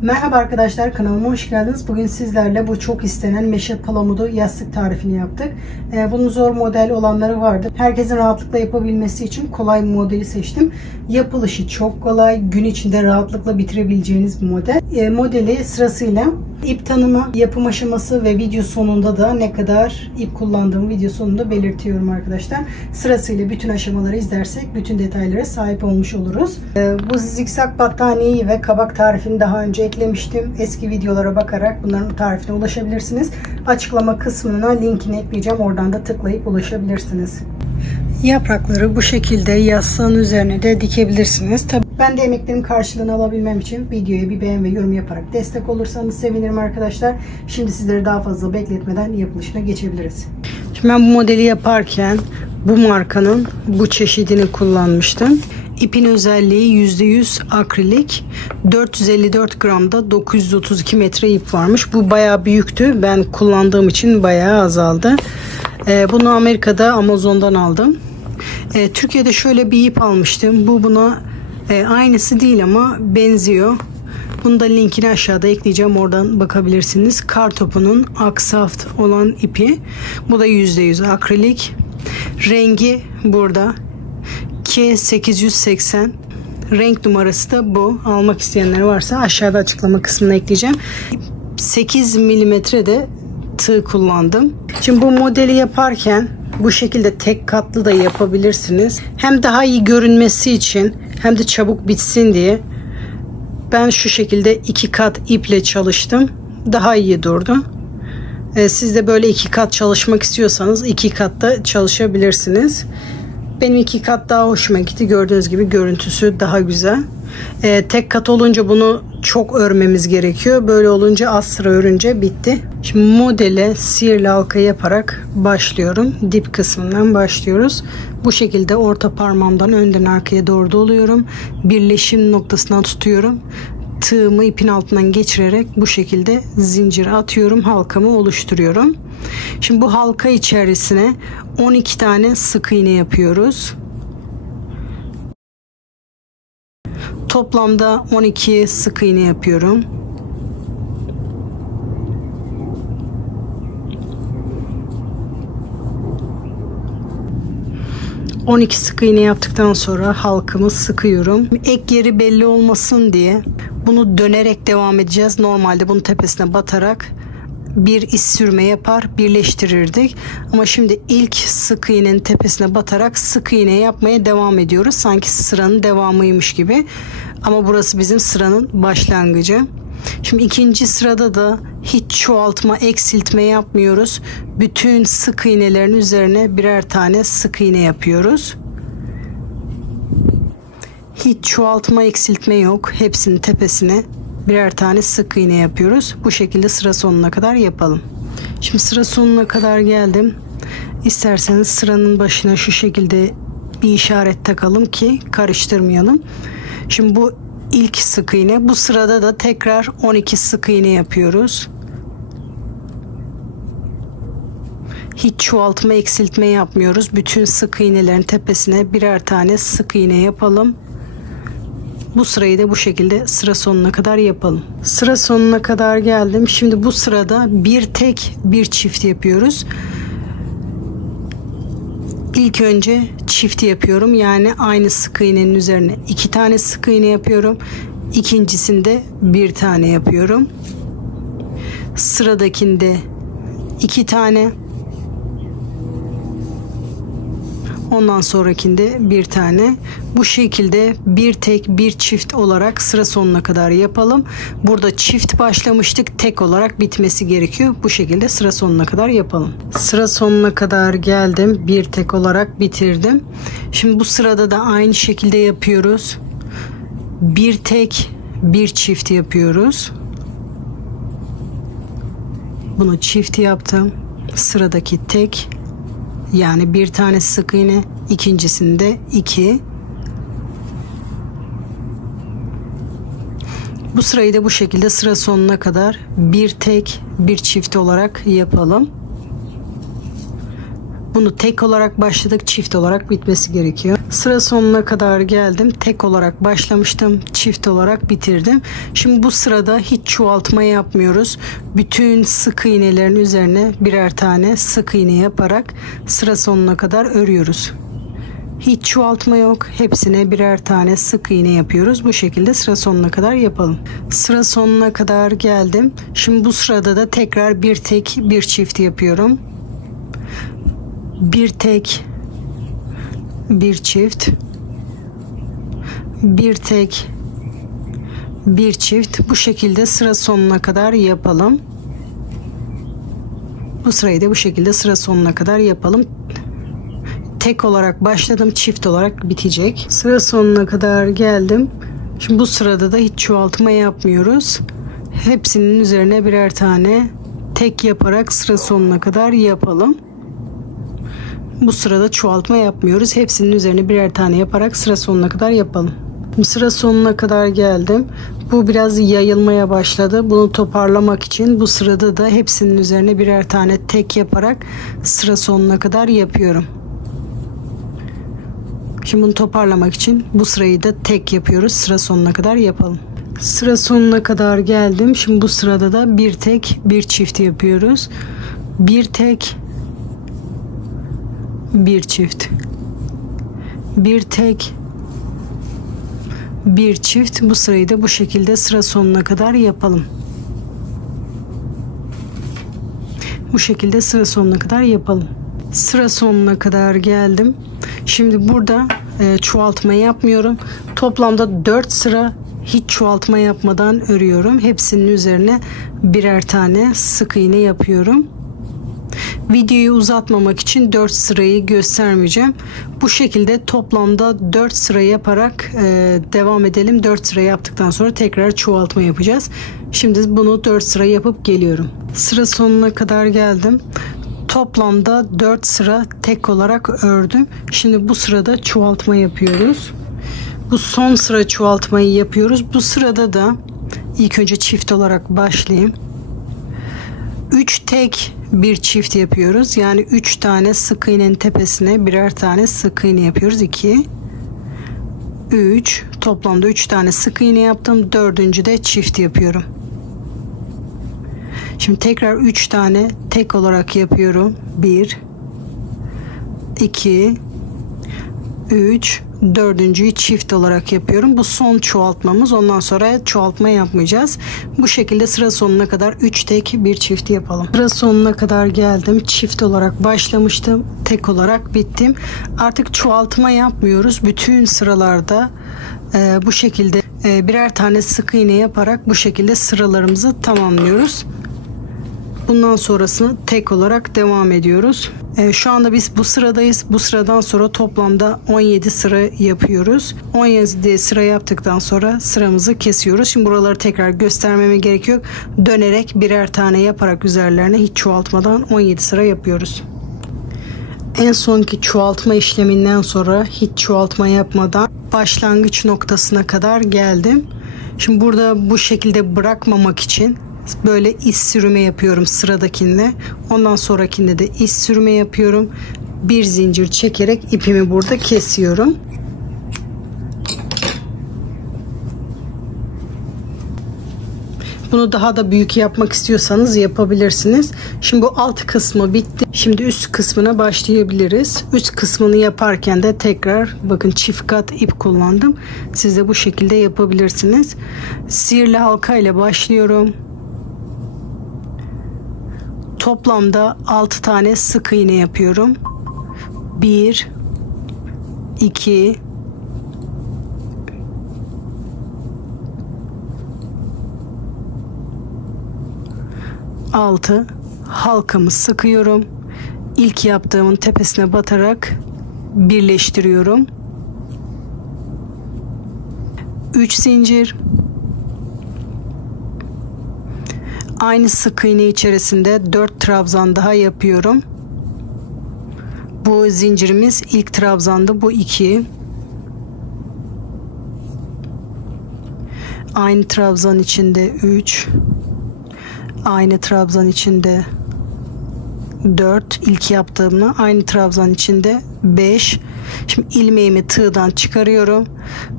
Merhaba arkadaşlar, kanalıma hoş geldiniz. Bugün sizlerle bu çok istenen meşe palamudu yastık tarifini yaptık. Bunun zor model olanları vardı. Herkesin rahatlıkla yapabilmesi için kolay bir modeli seçtim. Yapılışı çok kolay, gün içinde rahatlıkla bitirebileceğiniz bir model. Modeli sırasıyla ip tanımı, yapım aşaması ve video sonunda da ne kadar ip kullandığımı video sonunda belirtiyorum arkadaşlar. Sırasıyla bütün aşamaları izlersek bütün detaylara sahip olmuş oluruz. Bu zikzak battaniyeyi ve kabak tarifini daha önce eklemiştim. Eski videolara bakarak bunların tarifine ulaşabilirsiniz. Açıklama kısmına linkini ekleyeceğim. Oradan da tıklayıp ulaşabilirsiniz. Yaprakları bu şekilde yastığın üzerine de dikebilirsiniz. Tabii ben de emeklerimin karşılığını alabilmem için videoya bir beğen ve yorum yaparak destek olursanız sevinirim arkadaşlar. Şimdi sizleri daha fazla bekletmeden yapılışına geçebiliriz. Şimdi ben bu modeli yaparken bu markanın bu çeşidini kullanmıştım. İpin özelliği %100 akrilik. 454 gramda 932 metre ip varmış. Bu bayağı büyüktü. Ben kullandığım için bayağı azaldı. Bunu Amerika'da Amazon'dan aldım. Türkiye'de şöyle bir ip almıştım. Bu buna aynısı değil ama benziyor. Bunu da linkini aşağıda ekleyeceğim. Oradan bakabilirsiniz. Kartopu'nun Aksaft olan ipi. Bu da %100 akrilik. Rengi burada. K880. Renk numarası da bu. Almak isteyenler varsa aşağıda açıklama kısmına ekleyeceğim. 8 milimetre de tığ kullandım. Şimdi bu modeli yaparken bu şekilde tek katlı da yapabilirsiniz. Hem daha iyi görünmesi için hem de çabuk bitsin diye ben şu şekilde 2 kat iple çalıştım. Daha iyi durdu. Siz de böyle 2 kat çalışmak istiyorsanız 2 katta çalışabilirsiniz. Benim 2 kat daha hoşuma gitti. Gördüğünüz gibi görüntüsü daha güzel. Tek kat olunca bunu çok örmemiz gerekiyor. Böyle olunca az sıra örünce bitti. Şimdi modele sihirli halka yaparak başlıyorum. Dip kısmından başlıyoruz. Bu şekilde orta parmağımdan önden arkaya doğru doluyorum. Birleşim noktasından tutuyorum. Tığımı ipin altından geçirerek bu şekilde zincir atıyorum. Halkamı oluşturuyorum. Şimdi bu halka içerisine 12 tane sık iğne yapıyoruz. Toplamda 12 sık iğne yapıyorum. ...12 sık iğne yaptıktan sonra halkamı sıkıyorum. Ek yeri belli olmasın diye bunu dönerek devam edeceğiz. Normalde bunun tepesine batarak bir iz sürme yapar birleştirirdik. Ama şimdi ilk sık iğnenin tepesine batarak sık iğne yapmaya devam ediyoruz. Sanki sıranın devamıymış gibi. Ama burası bizim sıranın başlangıcı. Şimdi ikinci sırada da hiç çoğaltma, eksiltme yapmıyoruz. Bütün sık iğnelerin üzerine birer tane sık iğne yapıyoruz. Hiç çoğaltma, eksiltme yok. Hepsinin tepesine birer tane sık iğne yapıyoruz. Bu şekilde sıra sonuna kadar yapalım. Şimdi sıra sonuna kadar geldim. İsterseniz sıranın başına şu şekilde bir işaret takalım ki karıştırmayalım. Şimdi bu ilk sık iğne. Bu sırada da tekrar 12 sık iğne yapıyoruz. Hiç çoğaltma, eksiltme yapmıyoruz. Bütün sık iğnelerin tepesine birer tane sık iğne yapalım. Bu sırayı da bu şekilde sıra sonuna kadar yapalım. Sıra sonuna kadar geldim. Şimdi bu sırada bir tek bir çift yapıyoruz. İlk önce çift yapıyorum. Yani aynı sık iğnenin üzerine 2 tane sık iğne yapıyorum. İkincisinde bir tane yapıyorum. Sıradakinde 2 tane. Ondan sonrakinde bir tane. Bu şekilde bir tek bir çift olarak sıra sonuna kadar yapalım. Burada çift başlamıştık. Tek olarak bitmesi gerekiyor. Bu şekilde sıra sonuna kadar yapalım. Sıra sonuna kadar geldim. Bir tek olarak bitirdim. Şimdi bu sırada da aynı şekilde yapıyoruz. Bir tek bir çift yapıyoruz. Bunu çift yaptım. Sıradaki tek. Yani bir tane sık iğne, ikincisinde 2. Bu sırayı da bu şekilde sıra sonuna kadar bir tek bir çift olarak yapalım. Bunu tek olarak başladık, çift olarak bitmesi gerekiyor. Sıra sonuna kadar geldim. Tek olarak başlamıştım. Çift olarak bitirdim. Şimdi bu sırada hiç çoğaltma yapmıyoruz. Bütün sık iğnelerin üzerine birer tane sık iğne yaparak sıra sonuna kadar örüyoruz. Hiç çoğaltma yok. Hepsine birer tane sık iğne yapıyoruz. Bu şekilde sıra sonuna kadar yapalım. Sıra sonuna kadar geldim. Şimdi bu sırada da tekrar bir tek bir çift yapıyorum. Bir tek bir çift, bir tek bir çift. Bu şekilde sıra sonuna kadar yapalım. Bu sırayı da bu şekilde sıra sonuna kadar yapalım. Tek olarak başladım, çift olarak bitecek. Sıra sonuna kadar geldim. Şimdi bu sırada da hiç çoğaltma yapmıyoruz. Hepsinin üzerine birer tane tek yaparak sıra sonuna kadar yapalım. Bu sırada çoğaltma yapmıyoruz. Hepsinin üzerine birer tane yaparak sıra sonuna kadar yapalım. Sıra sonuna kadar geldim. Bu biraz yayılmaya başladı. Bunu toparlamak için bu sırada da hepsinin üzerine birer tane tek yaparak sıra sonuna kadar yapıyorum. Şimdi bunu toparlamak için bu sırayı da tek yapıyoruz. Sıra sonuna kadar yapalım. Sıra sonuna kadar geldim. Şimdi bu sırada da bir tek bir çift yapıyoruz. Bir tek bir çift, bir tek bir çift. Bu sırayı da bu şekilde sıra sonuna kadar yapalım. Bu şekilde sıra sonuna kadar yapalım. Sıra sonuna kadar geldim. Şimdi burada çoğaltma yapmıyorum. Toplamda 4 sıra hiç çoğaltma yapmadan örüyorum. Hepsinin üzerine birer tane sık iğne yapıyorum. Videoyu uzatmamak için 4 sırayı göstermeyeceğim. Bu şekilde toplamda 4 sıra yaparak devam edelim. 4 sıra yaptıktan sonra tekrar çoğaltma yapacağız. Şimdi bunu 4 sıra yapıp geliyorum. Sıra sonuna kadar geldim. Toplamda 4 sıra tek olarak ördüm. Şimdi bu sırada çoğaltma yapıyoruz. Bu son sıra çoğaltmayı yapıyoruz. Bu sırada da ilk önce çift olarak başlayayım. 3 tek bir çift yapıyoruz. Yani 3 tane sık iğnenin tepesine birer tane sık iğne yapıyoruz. 2 3 toplamda 3 tane sık iğne yaptım. Dördüncü de çift yapıyorum. Şimdi tekrar 3 tane tek olarak yapıyorum. 1 2 3 dördüncüyü çift olarak yapıyorum. Bu son çoğaltmamız. Ondan sonra çoğaltma yapmayacağız. Bu şekilde sıra sonuna kadar 3 tek bir çift yapalım. Sıra sonuna kadar geldim. Çift olarak başlamıştım. Tek olarak bittim. Artık çoğaltma yapmıyoruz. Bütün sıralarda bu şekilde birer tane sık iğne yaparak bu şekilde sıralarımızı tamamlıyoruz. Bundan sonrasını tek olarak devam ediyoruz. Şu anda biz bu sıradayız. Bu sıradan sonra toplamda 17 sıra yapıyoruz. 17 sıra yaptıktan sonra sıramızı kesiyoruz. Şimdi buraları tekrar göstermeme gerek yok. Dönerek birer tane yaparak üzerlerine hiç çoğaltmadan 17 sıra yapıyoruz. En sonki çoğaltma işleminden sonra hiç çoğaltma yapmadan başlangıç noktasına kadar geldim. Şimdi burada bu şekilde bırakmamak için böyle iz sürme yapıyorum sıradakinde. Ondan sonrakinde de iz sürme yapıyorum. Bir zincir çekerek ipimi burada kesiyorum. Bunu daha da büyük yapmak istiyorsanız yapabilirsiniz. Şimdi bu alt kısmı bitti. Şimdi üst kısmına başlayabiliriz. Üst kısmını yaparken de tekrar bakın çift kat ip kullandım. Siz de bu şekilde yapabilirsiniz. Sihirli halka ile başlıyorum. Toplamda 6 tane sık iğne yapıyorum. 1 2 6 halkamı sıkıyorum. İlk yaptığımın tepesine batarak birleştiriyorum. 3 zincir. Aynı sık iğne içerisinde 4 trabzan daha yapıyorum. Bu zincirimiz ilk trabzandı. Bu 2. Aynı trabzan içinde 3. Aynı trabzan içinde 4, ilk yaptığımla aynı trabzan içinde 5. Şimdi ilmeğimi tığdan çıkarıyorum.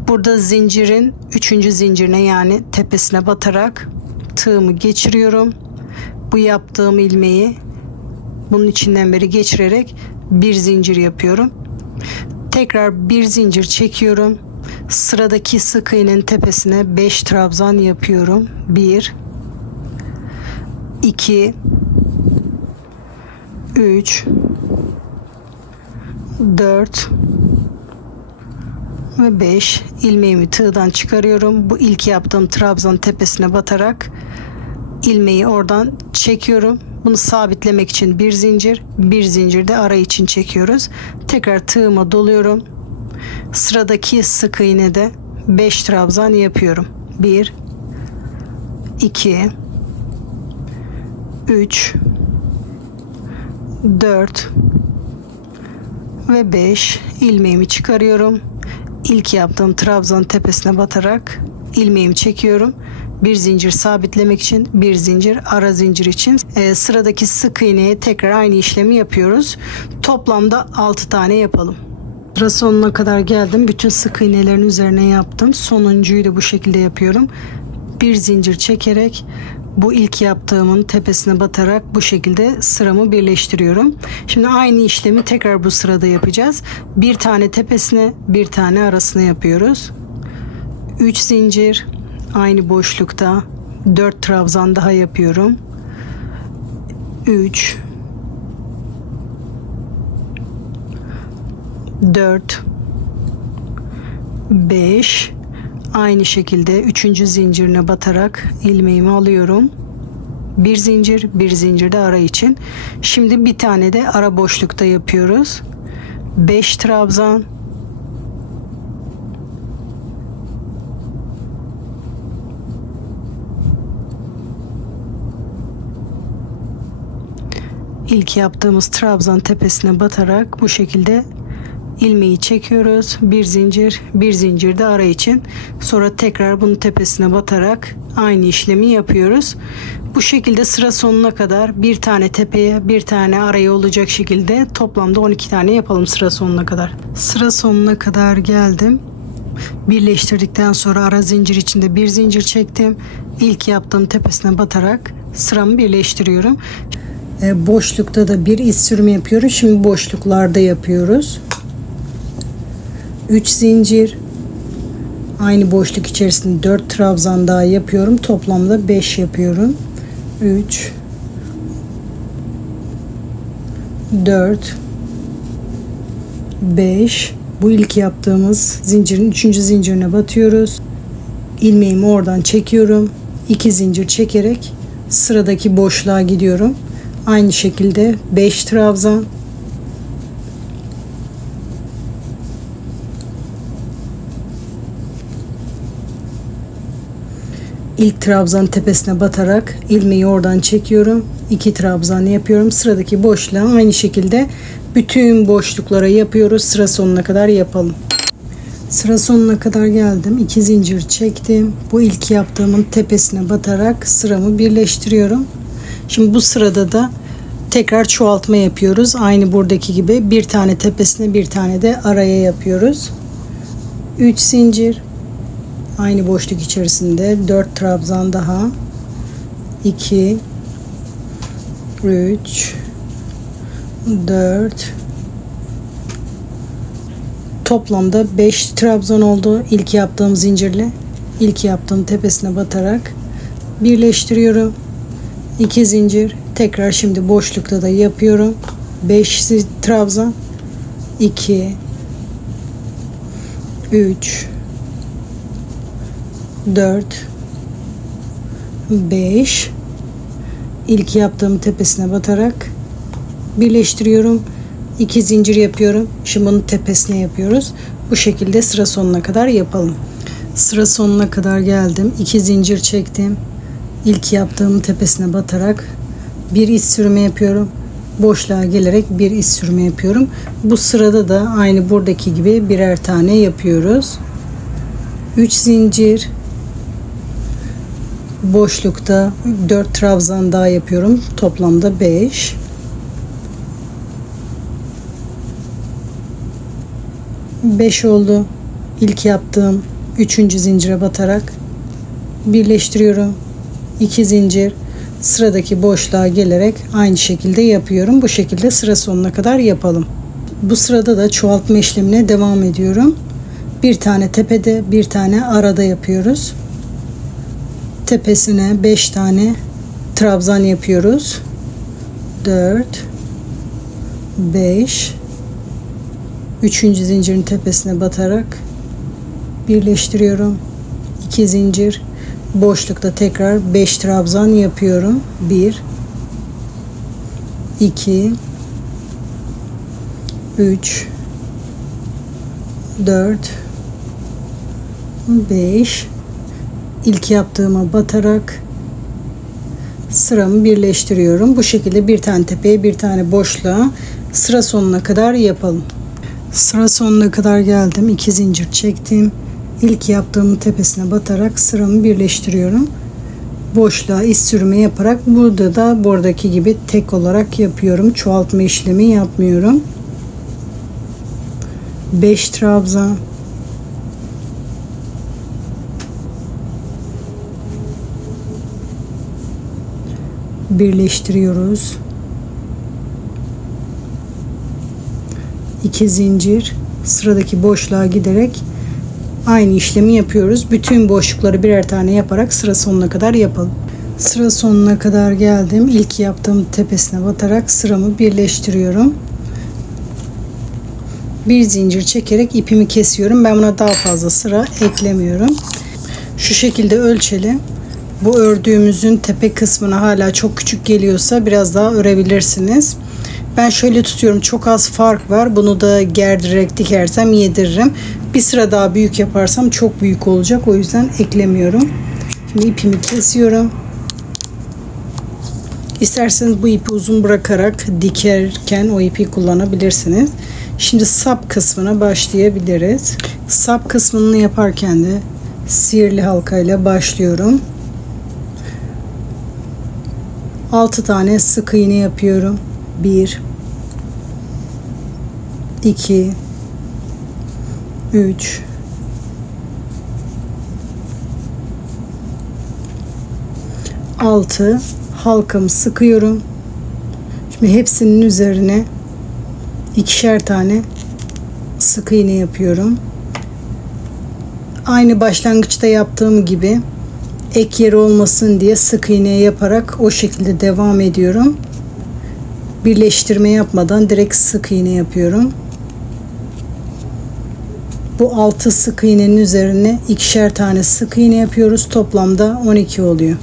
Burada zincirin 3. zincirine, yani tepesine batarak tığımı geçiriyorum. Bu yaptığım ilmeği bunun içinden beri geçirerek bir zincir yapıyorum. Tekrar bir zincir çekiyorum. Sıradaki sık iğnenin tepesine 5 trabzan yapıyorum. 1 2 3 4 ve 5. ilmeğimi tığdan çıkarıyorum. Bu ilk yaptığım trabzan tepesine batarak ilmeği oradan çekiyorum. Bunu sabitlemek için bir zincir de ara için çekiyoruz. Tekrar tığıma doluyorum. Sıradaki sık iğnede 5 trabzan yapıyorum. 1 2 3 4 ve 5. ilmeğimi çıkarıyorum. İlk yaptığım trabzan tepesine batarak ilmeğimi çekiyorum. Bir zincir sabitlemek için, bir zincir ara zincir için. Sıradaki sık iğneye tekrar aynı işlemi yapıyoruz. Toplamda 6 tane yapalım. Sıra sonuna kadar geldim. Bütün sık iğnelerin üzerine yaptım. Sonuncuyu da bu şekilde yapıyorum. Bir zincir çekerek bu ilk yaptığımın tepesine batarak bu şekilde sıramı birleştiriyorum. Şimdi aynı işlemi tekrar bu sırada yapacağız. Bir tane tepesine, bir tane arasına yapıyoruz. 3 zincir aynı boşlukta 4 trabzan daha yapıyorum. 3 4 5 aynı şekilde 3. zincirine batarak ilmeğimi alıyorum. Bir zincir de ara için. Şimdi bir tane de ara boşlukta yapıyoruz. 5 trabzan. İlk yaptığımız trabzan tepesine batarak bu şekilde ilmeği çekiyoruz. Bir zincir de ara için. Sonra tekrar bunun tepesine batarak aynı işlemi yapıyoruz. Bu şekilde sıra sonuna kadar bir tane tepeye, bir tane araya olacak şekilde toplamda 12 tane yapalım sıra sonuna kadar. Sıra sonuna kadar geldim. Birleştirdikten sonra ara zincir içinde bir zincir çektim. İlk yaptığım tepesine batarak sıramı birleştiriyorum. Boşlukta da bir iz sürümü yapıyorum. Şimdi boşluklarda yapıyoruz. 3 zincir aynı boşluk içerisinde 4 trabzan daha yapıyorum. Toplamda 5 yapıyorum. 3 4 5. Bu ilk yaptığımız zincirin 3. zincirine batıyoruz. İlmeğimi oradan çekiyorum. 2 zincir çekerek sıradaki boşluğa gidiyorum. Aynı şekilde 5 trabzan. İlk trabzan tepesine batarak ilmeği oradan çekiyorum. 2 trabzan yapıyorum. Sıradaki boşluğa aynı şekilde bütün boşluklara yapıyoruz. Sıra sonuna kadar yapalım. Sıra sonuna kadar geldim. 2 zincir çektim. Bu ilk yaptığımın tepesine batarak sıramı birleştiriyorum. Şimdi bu sırada da tekrar çoğaltma yapıyoruz. Aynı buradaki gibi bir tane tepesine, bir tane de araya yapıyoruz. 3 zincir aynı boşluk içerisinde 4 trabzan daha. 2 3 4 toplamda 5 trabzan oldu. İlk yaptığım zincirle ilk yaptığım tepesine batarak birleştiriyorum. 2 zincir tekrar şimdi boşlukta da yapıyorum. 5 trabzan. 2 3 4 5 ilk yaptığım tepesine batarak birleştiriyorum. 2 zincir yapıyorum. Şimdi bunun tepesine yapıyoruz. Bu şekilde sıra sonuna kadar yapalım. Sıra sonuna kadar geldim. 2 zincir çektim. İlk yaptığım tepesine batarak bir iz sürme yapıyorum. Boşluğa gelerek bir iz sürme yapıyorum. Bu sırada da aynı buradaki gibi birer tane yapıyoruz. 3 zincir boşlukta 4 trabzan daha yapıyorum. Toplamda 5. 5 oldu. İlk yaptığım 3. zincire batarak birleştiriyorum. 2 zincir, sıradaki boşluğa gelerek aynı şekilde yapıyorum. Bu şekilde sıra sonuna kadar yapalım. Bu sırada da çoğaltma işlemine devam ediyorum. Bir tane tepede, bir tane arada yapıyoruz. Tepesine 5 tane trabzan yapıyoruz. 4 5 3. zincirin tepesine batarak birleştiriyorum. 2 zincir, boşlukta tekrar 5 trabzan yapıyorum. 1 2 3 4 5. İlk yaptığıma batarak sıramı birleştiriyorum. Bu şekilde bir tane tepeye, bir tane boşluğa sıra sonuna kadar yapalım. Sıra sonuna kadar geldim. 2 zincir çektim. İlk yaptığımın tepesine batarak sıramı birleştiriyorum. Boşluğa iz sürme yaparak burada da buradaki gibi tek olarak yapıyorum. Çoğaltma işlemi yapmıyorum. 5 trabzan, birleştiriyoruz. 2 zincir, sıradaki boşluğa giderek aynı işlemi yapıyoruz. Bütün boşlukları birer tane yaparak sıra sonuna kadar yapalım. Sıra sonuna kadar geldim. İlk yaptığım tepesine batarak sıramı birleştiriyorum. Bir zincir çekerek ipimi kesiyorum. Ben buna daha fazla sıra eklemiyorum. Şu şekilde ölçelim. Bu ördüğümüzün tepe kısmına hala çok küçük geliyorsa biraz daha örebilirsiniz. Ben şöyle tutuyorum. Çok az fark var. Bunu da gerdirerek dikersem yediririm. Bir sıra daha büyük yaparsam çok büyük olacak. O yüzden eklemiyorum. Şimdi ipimi kesiyorum. İsterseniz bu ipi uzun bırakarak dikerken o ipi kullanabilirsiniz. Şimdi sap kısmına başlayabiliriz. Sap kısmını yaparken de sihirli halkayla başlıyorum. 6 tane sık iğne yapıyorum. 1 2 3 6 halkamı sıkıyorum. Şimdi hepsinin üzerine ikişer tane sık iğne yapıyorum. Aynı başlangıçta yaptığım gibi ek yeri olmasın diye sık iğne yaparak o şekilde devam ediyorum. Birleştirme yapmadan direkt sık iğne yapıyorum. Bu 6 sık iğnenin üzerine ikişer tane sık iğne yapıyoruz. Toplamda 12 oluyor.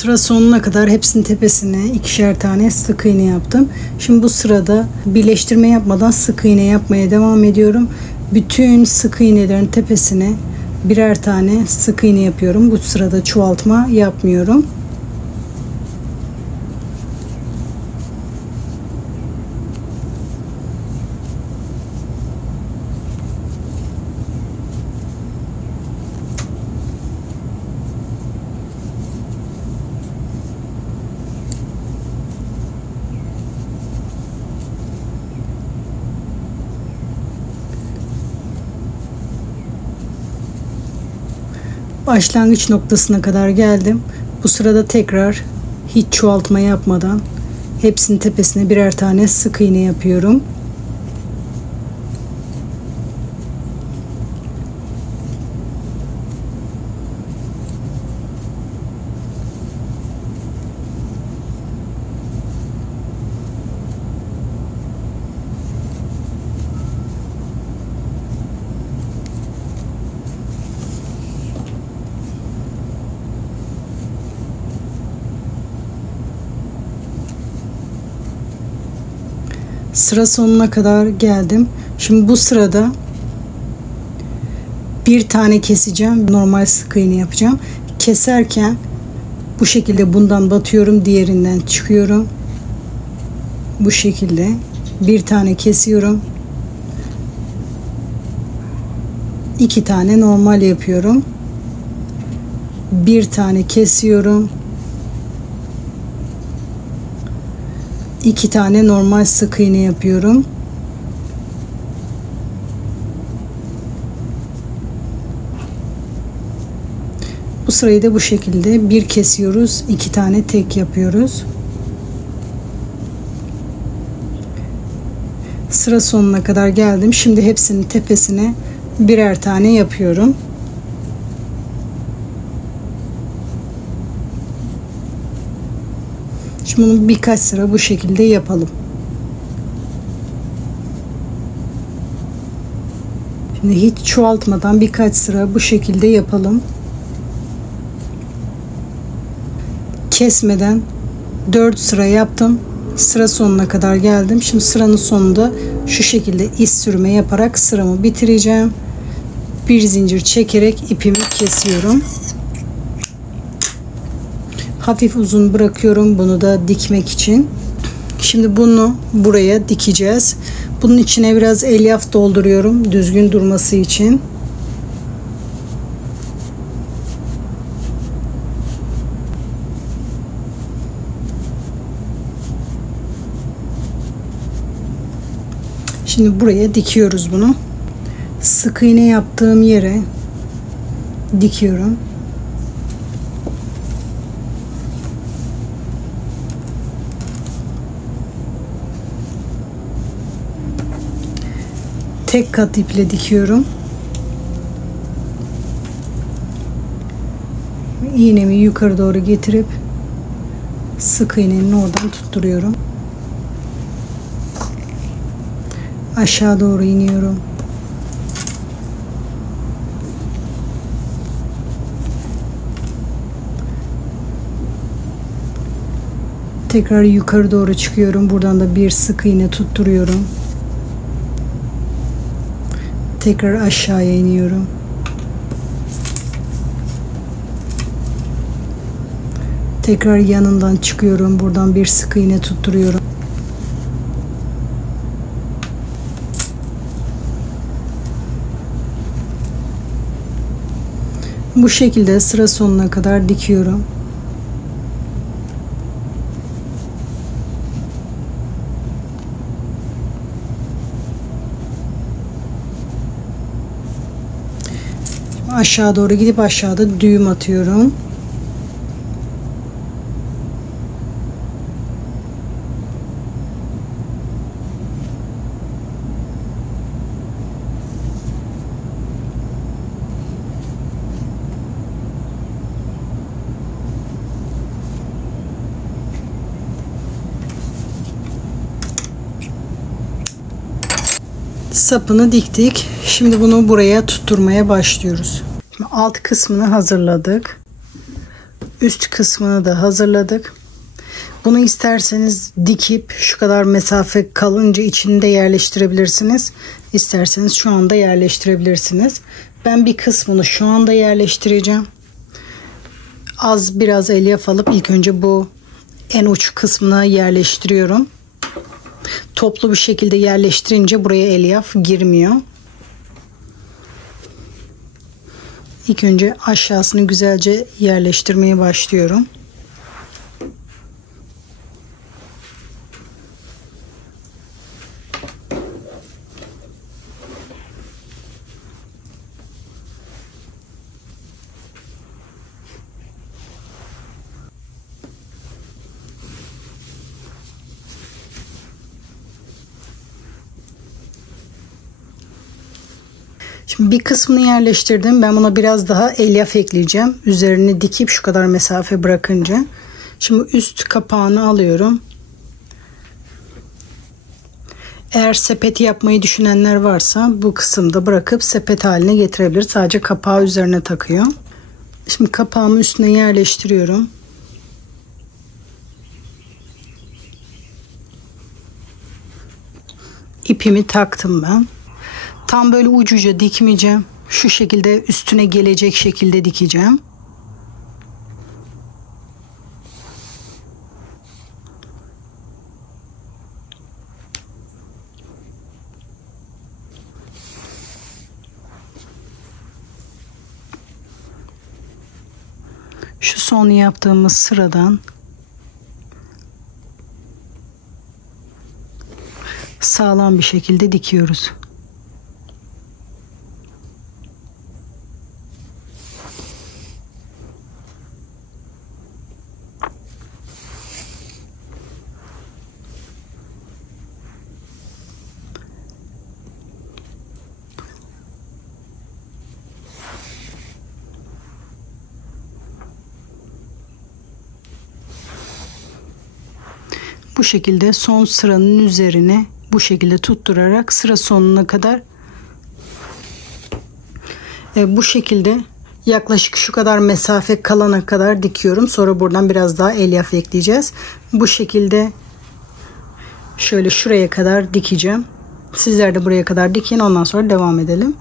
Sıra sonuna kadar hepsinin tepesine ikişer tane sık iğne yaptım. Şimdi bu sırada birleştirme yapmadan sık iğne yapmaya devam ediyorum. Bütün sık iğnelerin tepesine birer tane sık iğne yapıyorum. Bu sırada çoğaltma yapmıyorum. Başlangıç noktasına kadar geldim. Bu sırada tekrar hiç çoğaltma yapmadan hepsinin tepesine birer tane sık iğne yapıyorum. Sıra sonuna kadar geldim. Şimdi bu sırada bir tane keseceğim. Normal sık iğne yapacağım. Keserken bu şekilde bundan batıyorum. Diğerinden çıkıyorum. Bu şekilde bir tane kesiyorum. 2 tane normal yapıyorum. Bir tane kesiyorum. 2 tane normal sık iğne yapıyorum. Bu sırayı da bu şekilde bir kesiyoruz. 2 tane tek yapıyoruz. Sıra sonuna kadar geldim. Şimdi hepsinin tepesine birer tane yapıyorum. Şimdi bunu birkaç sıra bu şekilde yapalım. Şimdi hiç çoğaltmadan birkaç sıra bu şekilde yapalım. Kesmeden 4 sıra yaptım. Sıra sonuna kadar geldim. Şimdi sıranın sonunda şu şekilde iz sürme yaparak sıramı bitireceğim. Bir zincir çekerek ipimi kesiyorum. Hafif uzun bırakıyorum bunu da dikmek için. Şimdi bunu buraya dikeceğiz. Bunun içine biraz elyaf dolduruyorum düzgün durması için. Şimdi buraya dikiyoruz bunu. Sık iğne yaptığım yere dikiyorum. Tek kat iple dikiyorum. İğnemi yukarı doğru getirip sık iğnenin oradan tutturuyorum. Aşağı doğru iniyorum. Tekrar yukarı doğru çıkıyorum. Buradan da bir sık iğne tutturuyorum. Tekrar aşağıya iniyorum. Tekrar yanından çıkıyorum. Buradan bir sık iğne tutturuyorum. Bu şekilde sıra sonuna kadar dikiyorum. Aşağı doğru gidip aşağıda düğüm atıyorum. Sapını diktik. Şimdi bunu buraya tutturmaya başlıyoruz. Şimdi alt kısmını hazırladık. Üst kısmını da hazırladık. Bunu isterseniz dikip şu kadar mesafe kalınca içinde yerleştirebilirsiniz. İsterseniz şu anda yerleştirebilirsiniz. Ben bir kısmını şu anda yerleştireceğim. Biraz elyaf alıp ilk önce bu en uç kısmına yerleştiriyorum. Toplu bir şekilde yerleştirince buraya elyaf girmiyor. İlk önce aşağısını güzelce yerleştirmeye başlıyorum. Şimdi bir kısmını yerleştirdim. Ben buna biraz daha elyaf ekleyeceğim. Üzerini dikip şu kadar mesafe bırakınca. Şimdi üst kapağını alıyorum. Eğer sepet yapmayı düşünenler varsa bu kısımda bırakıp sepet haline getirebilir. Sadece kapağı üzerine takıyor. Şimdi kapağımı üstüne yerleştiriyorum. İpimi taktım ben. Tam böyle ucuca dikmeyeceğim. Şu şekilde üstüne gelecek şekilde dikeceğim. Şu son yaptığımız sıradan sağlam bir şekilde dikiyoruz. Bu şekilde son sıranın üzerine bu şekilde tutturarak sıra sonuna kadar bu şekilde yaklaşık şu kadar mesafe kalana kadar dikiyorum. Sonra buradan biraz daha elyaf ekleyeceğiz. Bu şekilde şöyle şuraya kadar dikeceğim. Sizler de buraya kadar dikin, ondan sonra devam edelim.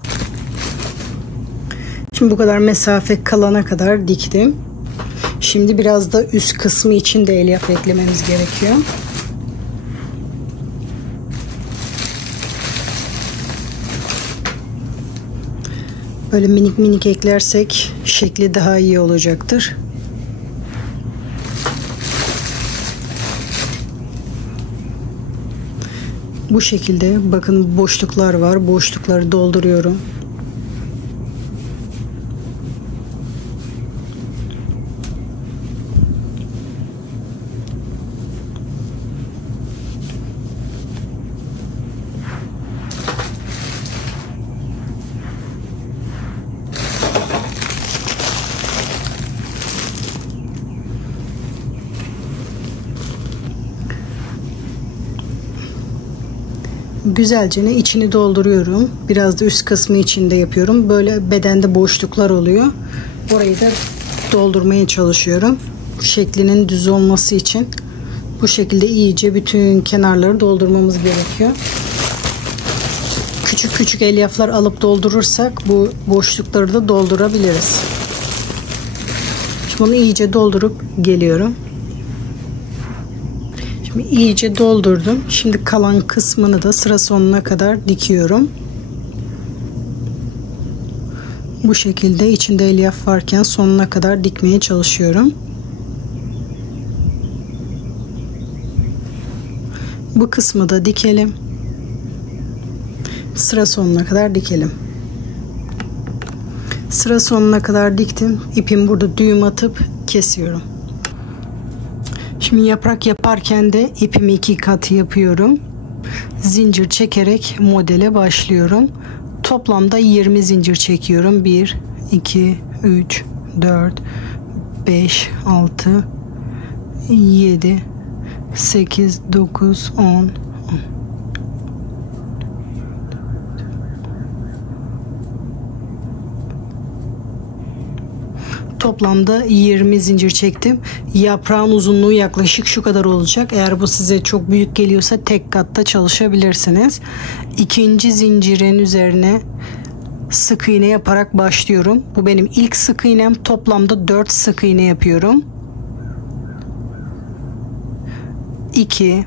Şimdi bu kadar mesafe kalana kadar diktim. Şimdi biraz da üst kısmı için de elyaf eklememiz gerekiyor. Böyle minik minik eklersek şekli daha iyi olacaktır. Bu şekilde bakın boşluklar var. Boşlukları dolduruyorum. Güzelce içini dolduruyorum. Biraz da üst kısmı içinde yapıyorum. Böyle bedende boşluklar oluyor. Orayı da doldurmaya çalışıyorum. Şeklinin düz olması için bu şekilde iyice bütün kenarları doldurmamız gerekiyor. Küçük küçük elyaflar alıp doldurursak bu boşlukları da doldurabiliriz. Şimdi bunu iyice doldurup geliyorum. Şimdi iyice doldurdum. Şimdi kalan kısmını da sıra sonuna kadar dikiyorum. Bu şekilde içinde elyaf varken sonuna kadar dikmeye çalışıyorum. Bu kısmı da dikelim. Sıra sonuna kadar dikelim. Sıra sonuna kadar diktim. İpim burada düğüm atıp kesiyorum. Şimdi yaprak yaparken de ipimi 2 kat yapıyorum. Zincir çekerek modele başlıyorum. Toplamda 20 zincir çekiyorum. 1, 2, 3, 4, 5, 6, 7, 8, 9, 10. Toplamda 20 zincir çektim. Yaprağın uzunluğu yaklaşık şu kadar olacak. Eğer bu size çok büyük geliyorsa tek katta çalışabilirsiniz. İkinci zincirin üzerine sık iğne yaparak başlıyorum. Bu benim ilk sık iğnem. Toplamda 4 sık iğne yapıyorum. 2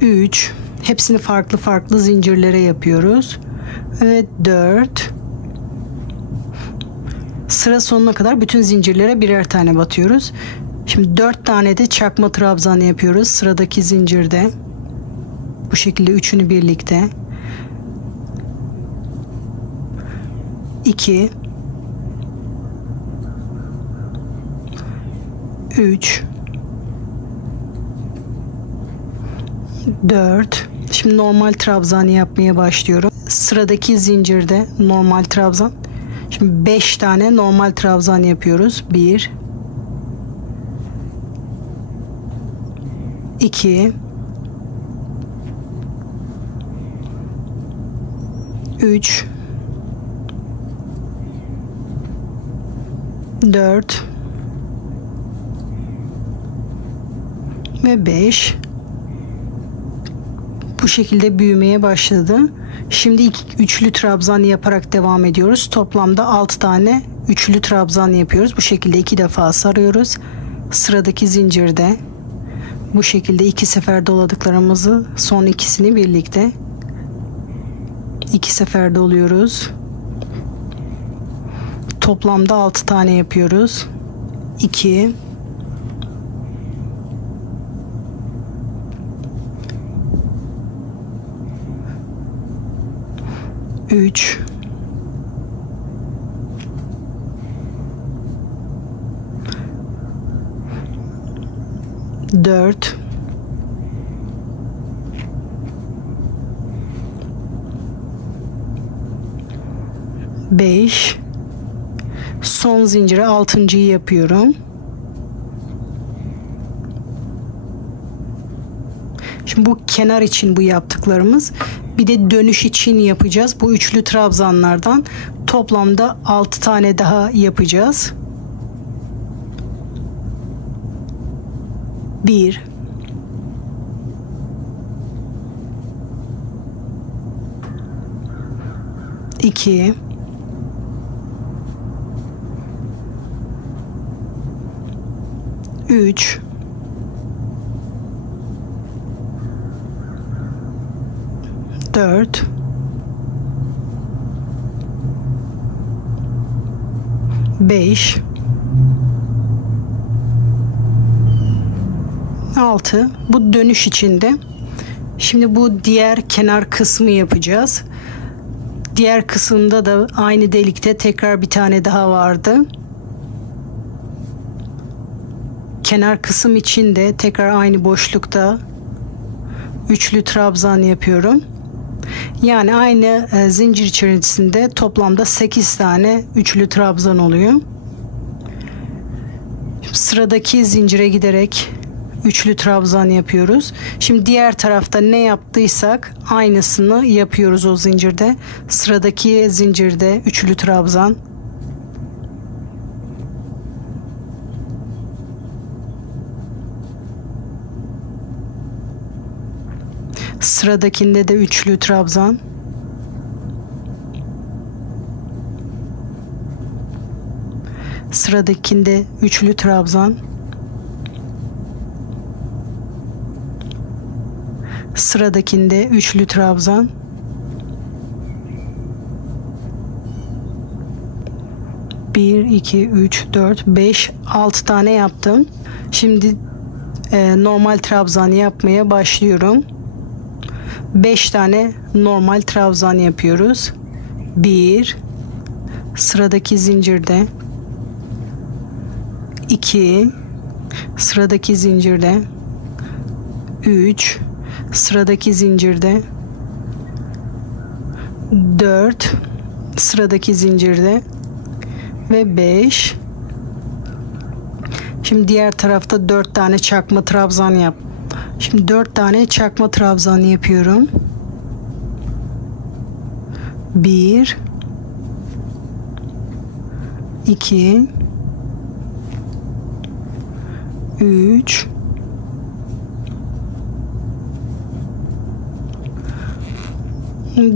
3 hepsini farklı farklı zincirlere yapıyoruz. Ve 4 sıra sonuna kadar bütün zincirlere birer tane batıyoruz. Şimdi 4 tane de çakma trabzan yapıyoruz sıradaki zincirde. Bu şekilde üçünü birlikte. 2 3 4. Şimdi normal trabzan yapmaya başlıyorum. Sıradaki zincirde normal trabzan. Şimdi 5 tane normal trabzan yapıyoruz. 1 2 3 4 ve 5. Bu şekilde büyümeye başladı. Şimdi üçlü trabzan yaparak devam ediyoruz. Toplamda 6 tane üçlü trabzan yapıyoruz. Bu şekilde 2 defa sarıyoruz. Sıradaki zincirde bu şekilde 2 sefer doladıklarımızı son ikisini birlikte 2 sefer doluyoruz. Toplamda 6 tane yapıyoruz. 2 3 4 5 son zincire 6.'yı yapıyorum. Şimdi bu kenar için bu yaptıklarımız. Bir de dönüş için yapacağız. Bu üçlü trabzanlardan toplamda 6 tane daha yapacağız. 1 2 3 4 5 6. Bu dönüş içinde. Şimdi bu diğer kenar kısmı yapacağız. Diğer kısımda da aynı delikte tekrar bir tane daha vardı. Kenar kısım için de tekrar aynı boşlukta üçlü trabzan yapıyorum. Yani aynı zincir içerisinde toplamda 8 tane üçlü trabzan oluyor. Sıradaki zincire giderek üçlü trabzan yapıyoruz. Şimdi diğer tarafta ne yaptıysak aynısını yapıyoruz o zincirde. Sıradaki zincirde üçlü trabzan. Sıradakinde de üçlü trabzan. Sıradakinde üçlü trabzan. Sıradakinde üçlü trabzan. Bir, iki, üç, dört, beş, 6 tane yaptım. Şimdi normal trabzan yapmaya başlıyorum. 5 tane normal trabzan yapıyoruz. 1 sıradaki zincirde, 2 sıradaki zincirde, 3 sıradaki zincirde, 4 sıradaki zincirde ve 5. Şimdi diğer tarafta 4 tane çakma trabzan yap. Şimdi 4 tane çakma trabzan yapıyorum. 1 2 3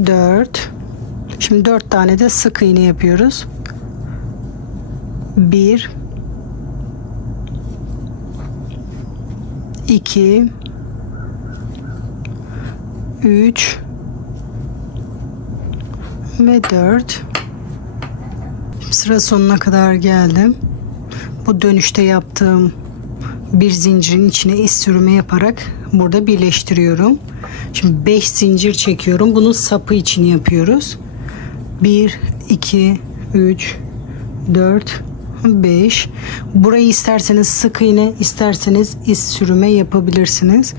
4. Şimdi 4 tane de sık iğne yapıyoruz. 1 2 3 ve 4. Sıra sonuna kadar geldim. Bu dönüşte yaptığım bir zincirin içine iç sürme yaparak burada birleştiriyorum. Şimdi 5 zincir çekiyorum. Bunun sapı için yapıyoruz. 1 2 3 4 5. Burayı isterseniz sık iğne, isterseniz iç sürme yapabilirsiniz.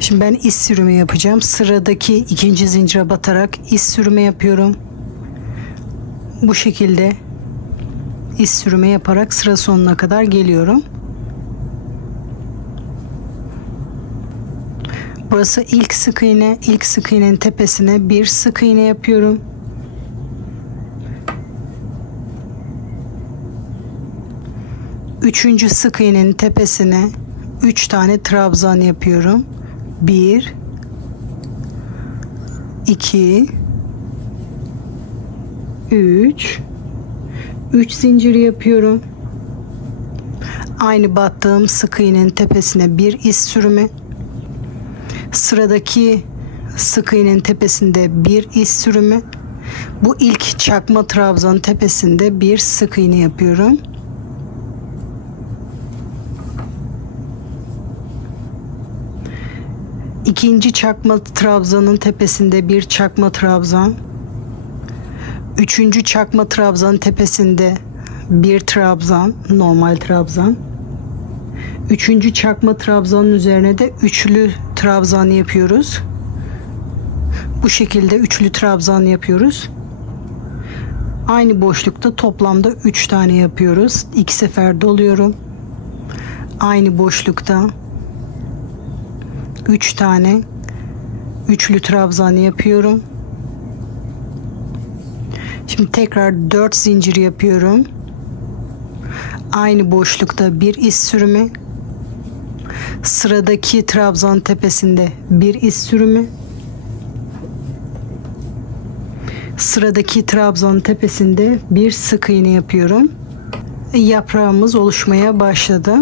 Şimdi ben iç sürme yapacağım. Sıradaki ikinci zincire batarak iç sürme yapıyorum. Bu şekilde iç sürme yaparak sıra sonuna kadar geliyorum. Burası ilk sık iğne. İlk sık iğnenin tepesine bir sık iğne yapıyorum. Üçüncü sık iğnenin tepesine 3 tane trabzan yapıyorum. 1 2 3 zincir yapıyorum. Aynı battığım sık iğnenin tepesine bir iç sürme. Sıradaki sık iğnenin tepesinde bir iç sürme. Bu ilk çakma trabzanın tepesinde bir sık iğne yapıyorum. İkinci çakma trabzanın tepesinde bir çakma trabzan. Üçüncü çakma trabzanın tepesinde bir trabzan, normal trabzan. Üçüncü çakma trabzanın üzerine de üçlü trabzan yapıyoruz. Bu şekilde üçlü trabzan yapıyoruz. Aynı boşlukta toplamda 3 tane yapıyoruz. 2 sefer doluyorum. Aynı boşlukta 3 tane üçlü trabzan yapıyorum. Şimdi tekrar 4 zincir yapıyorum. Aynı boşlukta bir iz sürümü. Sıradaki trabzan tepesinde bir iz sürümü. Sıradaki trabzanın tepesinde bir sık iğne yapıyorum. Yaprağımız oluşmaya başladı.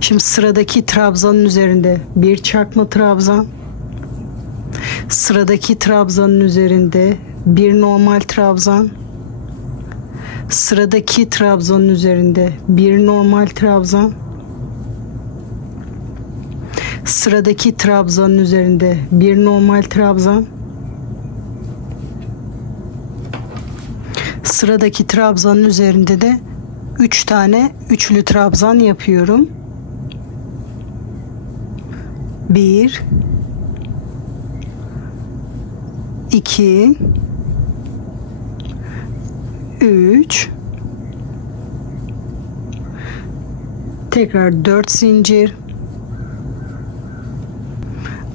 Şimdi sıradaki trabzanın üzerinde bir çakma trabzan. Sıradaki trabzanın üzerinde bir normal trabzan. Sıradaki trabzanın üzerinde bir normal trabzan. Sıradaki trabzanın üzerinde bir normal trabzan. Sıradaki trabzanın üzerinde de 3 tane üçlü trabzan yapıyorum. 1 2 3 tekrar 4 zincir.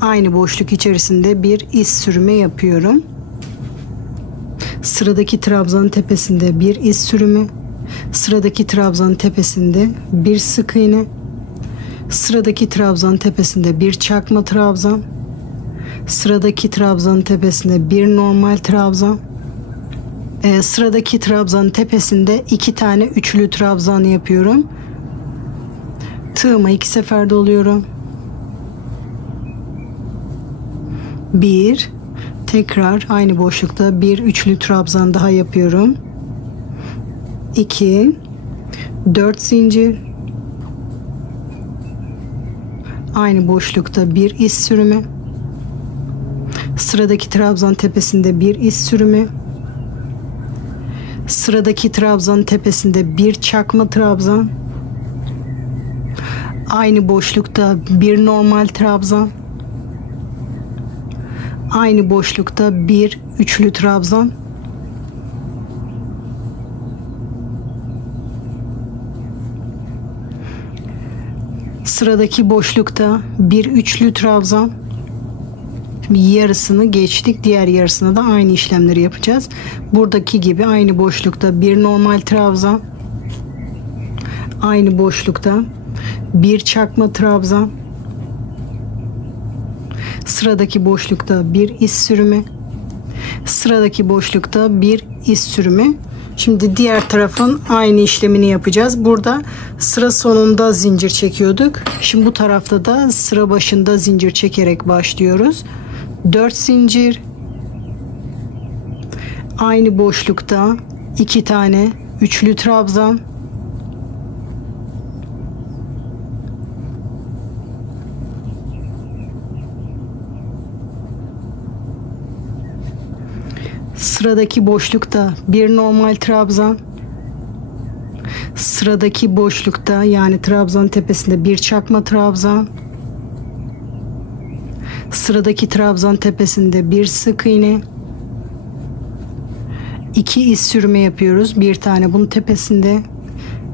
Aynı boşluk içerisinde bir iz sürümü yapıyorum. Sıradaki trabzanın tepesinde bir iz sürümü. Sıradaki trabzanın tepesinde bir sık iğne. Sıradaki trabzanın tepesinde bir çakma trabzan. Sıradaki trabzanın tepesinde bir normal trabzan. Sıradaki trabzanın tepesinde 2 tane üçlü trabzan yapıyorum. Tığıma 2 sefer doluyorum. 1 tekrar aynı boşlukta bir üçlü trabzan daha yapıyorum. 2 4 zincir. Aynı boşlukta bir iz sürümü. Sıradaki trabzan tepesinde bir iz sürümü. Sıradaki trabzanın tepesinde bir çakma trabzan. Aynı boşlukta bir normal trabzan. Aynı boşlukta bir üçlü trabzan. Sıradaki boşlukta bir üçlü trabzan. Şimdi yarısını geçtik. Diğer yarısına da aynı işlemleri yapacağız. Buradaki gibi aynı boşlukta bir normal trabzan. Aynı boşlukta bir çakma trabzan. Sıradaki boşlukta bir iz sürümü. Sıradaki boşlukta bir iz sürümü. Şimdi diğer tarafın aynı işlemini yapacağız. Burada sıra sonunda zincir çekiyorduk. Şimdi bu tarafta da sıra başında zincir çekerek başlıyoruz. 4 zincir. Aynı boşlukta 2 tane üçlü trabzan. Sıradaki boşlukta bir normal trabzan. Sıradaki boşlukta yani trabzanın tepesinde bir çakma trabzan. Sıradaki trabzan tepesinde bir sık iğne. 2 iz sürme yapıyoruz. Bir tane bunun tepesinde.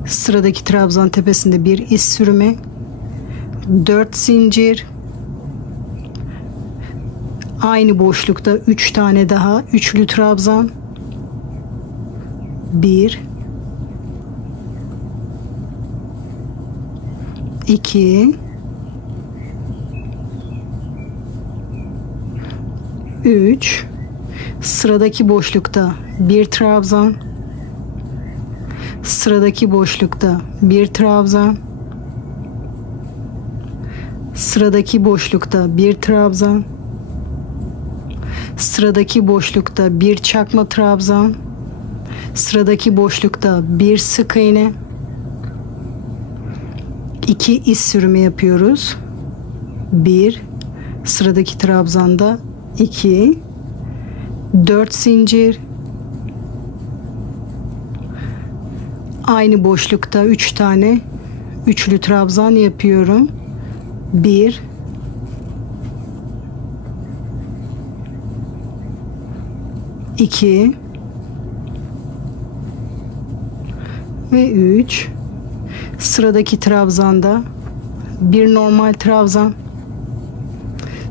Sıradaki trabzan tepesinde bir iz sürme. 4 zincir. Aynı boşlukta 3 tane daha üçlü trabzan. 1 2 3 sıradaki boşlukta bir trabzan. Sıradaki boşlukta bir trabzan. Sıradaki boşlukta bir trabzan. sıradaki boşlukta bir çakma trabzan, sıradaki boşlukta bir sık iğne, 2 iz sürümü yapıyoruz. 1, sıradaki trabzanda 2, 4 zincir, aynı boşlukta 3 tane üçlü trabzan yapıyorum. 1, 2 ve 3. Sıradaki trabzanda bir normal trabzan,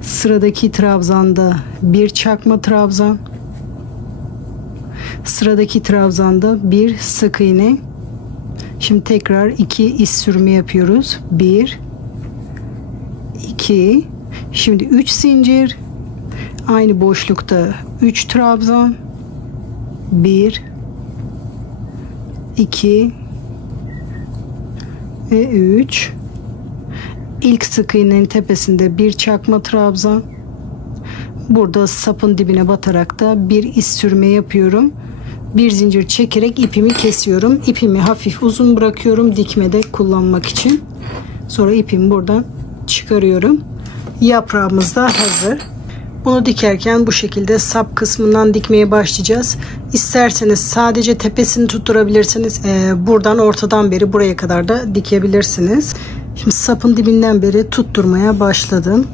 sıradaki trabzanda bir çakma trabzan, sıradaki trabzanda bir sık iğne. Şimdi tekrar 2 iz sürümü yapıyoruz. 1, 2, şimdi 3 zincir, aynı boşlukta 3 trabzan, 1, 2 ve 3. İlk sık iğnenin tepesinde bir çakma trabzan. Burada sapın dibine batarak da bir iz sürme yapıyorum. Bir zincir çekerek ipimi kesiyorum. İpimi hafif uzun bırakıyorum dikmede kullanmak için. Sonra ipimi buradan çıkarıyorum. Yaprağımız da hazır. Bunu dikerken bu şekilde sap kısmından dikmeye başlayacağız. İsterseniz sadece tepesini tutturabilirsiniz. Buradan ortadan beri buraya kadar da dikebilirsiniz. Şimdi sapın dibinden beri tutturmaya başladım.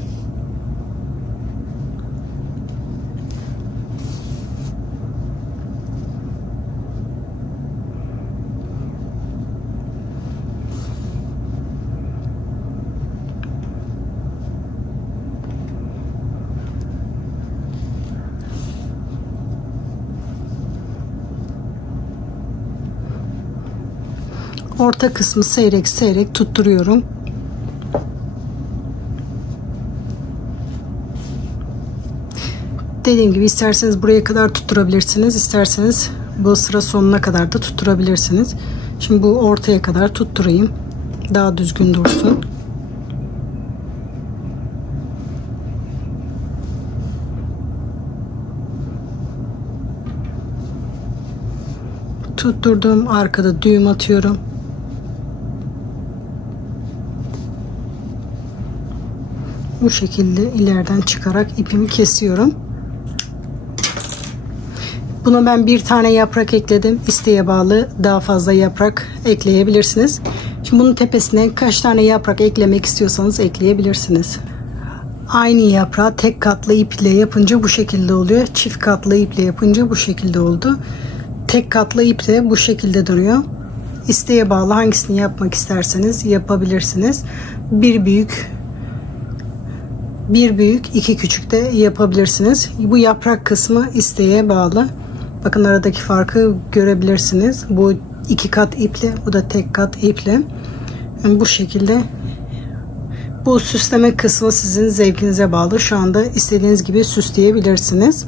Orta kısmı seyrek seyrek tutturuyorum. Dediğim gibi isterseniz buraya kadar tutturabilirsiniz. İsterseniz bu sıra sonuna kadar da tutturabilirsiniz. Şimdi bu ortaya kadar tutturayım. Daha düzgün dursun. Tutturdum. Arkada düğüm atıyorum. Bu şekilde ileriden çıkarak ipimi kesiyorum. Buna ben bir tane yaprak ekledim. İsteğe bağlı daha fazla yaprak ekleyebilirsiniz. Şimdi bunun tepesine kaç tane yaprak eklemek istiyorsanız ekleyebilirsiniz. Aynı yaprağı tek katlı iple yapınca bu şekilde oluyor. Çift katlı iple yapınca bu şekilde oldu. Tek katlı iple bu şekilde duruyor. İsteğe bağlı hangisini yapmak isterseniz yapabilirsiniz. Bir büyük, iki küçük de yapabilirsiniz. Bu yaprak kısmı isteğe bağlı. Bakın aradaki farkı görebilirsiniz. Bu 2 kat iple, bu da tek kat iple. Yani bu şekilde. Bu süsleme kısmı sizin zevkinize bağlı. Şu anda istediğiniz gibi süsleyebilirsiniz.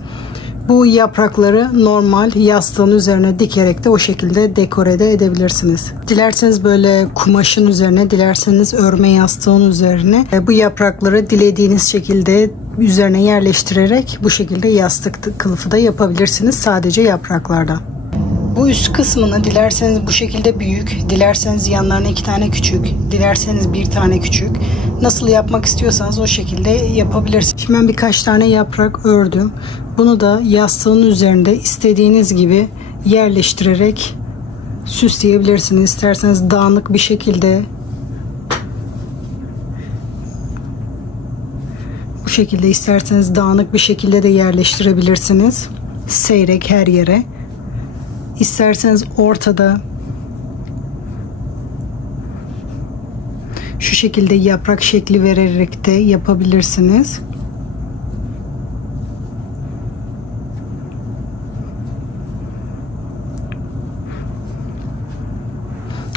Bu yaprakları normal yastığın üzerine dikerek de o şekilde dekore de edebilirsiniz. Dilerseniz böyle kumaşın üzerine, dilerseniz örme yastığın üzerine bu yaprakları dilediğiniz şekilde üzerine yerleştirerek bu şekilde yastık kılıfı da yapabilirsiniz sadece yapraklardan. Bu üst kısmını dilerseniz bu şekilde büyük, dilerseniz yanlarına 2 tane küçük, dilerseniz 1 tane küçük. Nasıl yapmak istiyorsanız o şekilde yapabilirsiniz. Şimdi ben birkaç tane yaprak ördüm. Bunu da yastığın üzerinde istediğiniz gibi yerleştirerek süsleyebilirsiniz. İsterseniz dağınık bir şekilde, bu şekilde isterseniz dağınık bir şekilde de yerleştirebilirsiniz. Seyrek her yere. İsterseniz ortada şu şekilde yaprak şekli vererek de yapabilirsiniz.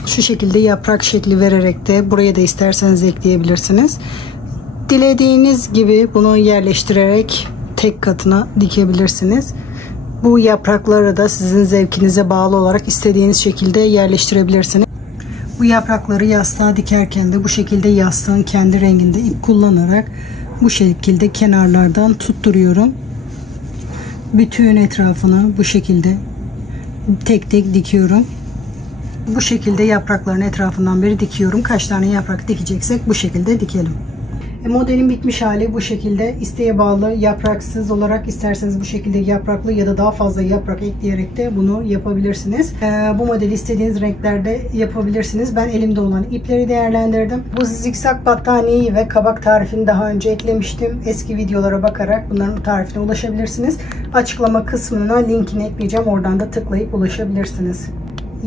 Şu şekilde yaprak şekli vererek de buraya da isterseniz ekleyebilirsiniz. Dilediğiniz gibi bunu yerleştirerek tek katına dikebilirsiniz. Bu yaprakları da sizin zevkinize bağlı olarak istediğiniz şekilde yerleştirebilirsiniz. Bu yaprakları yastığa dikerken de bu şekilde yastığın kendi renginde ip kullanarak bu şekilde kenarlardan tutturuyorum. Bütün etrafını bu şekilde tek tek dikiyorum. Bu şekilde yaprakların etrafından beri dikiyorum. Kaç tane yaprak dikeceksek bu şekilde dikelim. Modelin bitmiş hali bu şekilde. İsteğe bağlı, yapraksız olarak isterseniz bu şekilde yapraklı ya da daha fazla yaprak ekleyerek de bunu yapabilirsiniz. Bu modeli istediğiniz renklerde yapabilirsiniz. Ben elimde olan ipleri değerlendirdim. Bu zikzak battaniyeyi ve kabak tarifini daha önce eklemiştim. Eski videolara bakarak bunların tarifine ulaşabilirsiniz. Açıklama kısmına linkini ekleyeceğim. Oradan da tıklayıp ulaşabilirsiniz.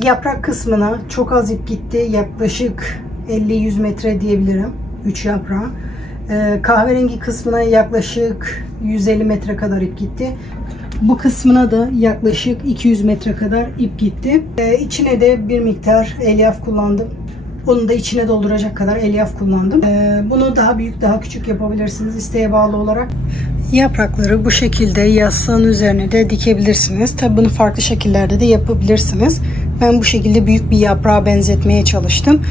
Yaprak kısmına çok az ip gitti. Yaklaşık 50-100 metre diyebilirim. 3 yaprağı. Kahverengi kısmına yaklaşık 150 metre kadar ip gitti. Bu kısmına da yaklaşık 200 metre kadar ip gitti. İçine de bir miktar elyaf kullandım. Onu da içine dolduracak kadar elyaf kullandım. Bunu daha büyük, daha küçük yapabilirsiniz isteğe bağlı olarak. Yaprakları bu şekilde yastığın üzerine de dikebilirsiniz. Tabi bunu farklı şekillerde de yapabilirsiniz. Ben bu şekilde büyük bir yaprağa benzetmeye çalıştım.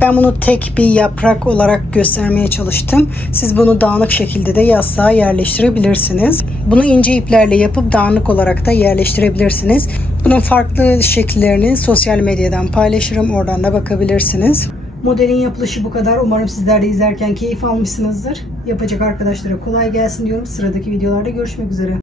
Ben bunu tek bir yaprak olarak göstermeye çalıştım. Siz bunu dağınık şekilde de yastığa yerleştirebilirsiniz. Bunu ince iplerle yapıp dağınık olarak da yerleştirebilirsiniz. Bunun farklı şekillerini sosyal medyadan paylaşırım. Oradan da bakabilirsiniz. Modelin yapılışı bu kadar. Umarım sizler de izlerken keyif almışsınızdır. Yapacak arkadaşlara kolay gelsin diyorum. Sıradaki videolarda görüşmek üzere.